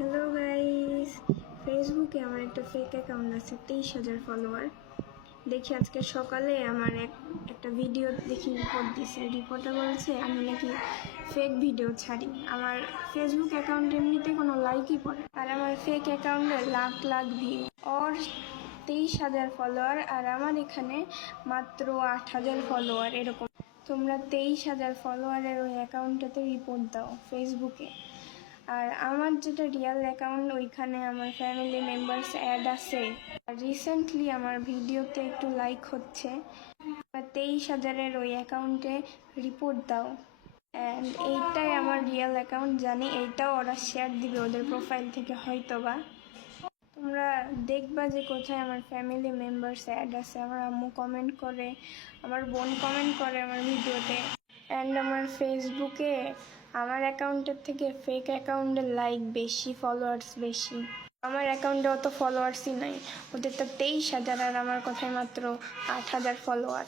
Hello guys, ফেসবুকে আমার একটা ফেক অ্যাকাউন্ট আছে 23,000 ফলোয়ার। দেখি আজকে সকালে আমার একটা ভিডিও দেখি রিপোর্ট দিছে। রিপোর্টে বলছে আমি নাকি ফেক ভিডিও ছাড়ি। আমার ফেসবুক অ্যাকাউন্ট এমনিতে কোনো লাইকই পড়ে, আর আমার ফেক অ্যাকাউন্টে লাখ লাখ ভিউ। ওর 23,000 ফলোয়ার আর আমার এখানে মাত্র 8,000 ফলোয়ার। এরকম তোমরা 23,000 ফলোয়ারের ওই অ্যাকাউন্টটাতে রিপোর্ট দাও ফেসবুকে। আর আমার যেটা রিয়েল অ্যাকাউন্ট, ওইখানে আমার ফ্যামিলি মেম্বার্স অ্যাড আছে। রিসেন্টলি আমার ভিডিওতে একটু লাইক হচ্ছে। 23,000-এর ওই অ্যাকাউন্টে রিপোর্ট দাও। অ্যান্ড এইটাই আমার রিয়েল অ্যাকাউন্ট, জানি এইটাও ওরা শেয়ার দিবে ওদের প্রোফাইল থেকে হয়তো বা। তোমরা দেখবা যে কোথায় আমার ফ্যামিলি মেম্বার্স অ্যাড আছে। আমার আম্মু কমেন্ট করে, আমার বোন কমেন্ট করে আমার ভিডিওতে। অ্যান্ড আমার ফেসবুকে আমার অ্যাকাউন্টের থেকে ফেক অ্যাকাউন্টের লাইক বেশি, ফলোয়ার্স বেশি। আমার অ্যাকাউন্টে অত ফলোয়ার্সই নাই, ওদের তো 23,000 আর আমার কথায় মাত্র 8,000 ফলোয়ার।